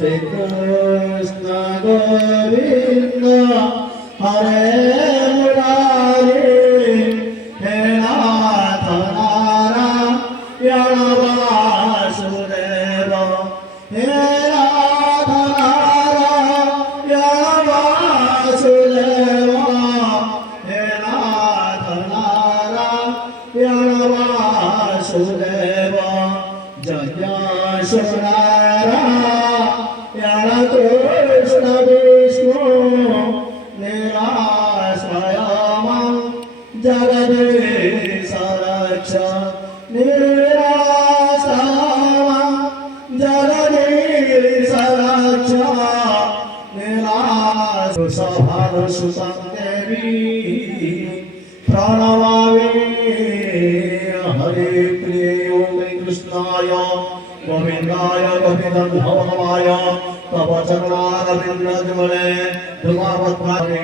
Sri Krishna Govinda Hare Murari He Nath Narayana Vasudeva He Nath Narayana Vasudeva He Nath Narayana Vasudeva Jaya Shunara Yana Krishna Vishnu Nirasmayamam Jagadisha Raksha Nirasamam Jagadisha Raksha Nirasabhanu Sutam Devi Pranamami Hare Priya Om Krishnaya Govindaya Govindam Bhavamaya Tava Charanaravindajvale Dhruvavatmane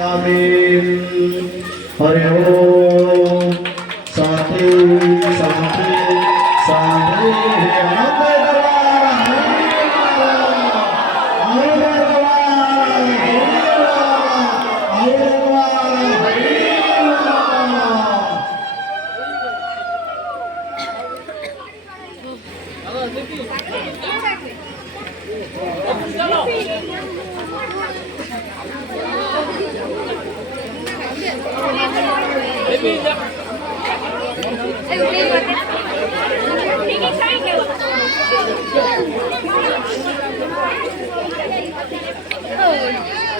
Amin Hare Om Sati Sati Sati Hey,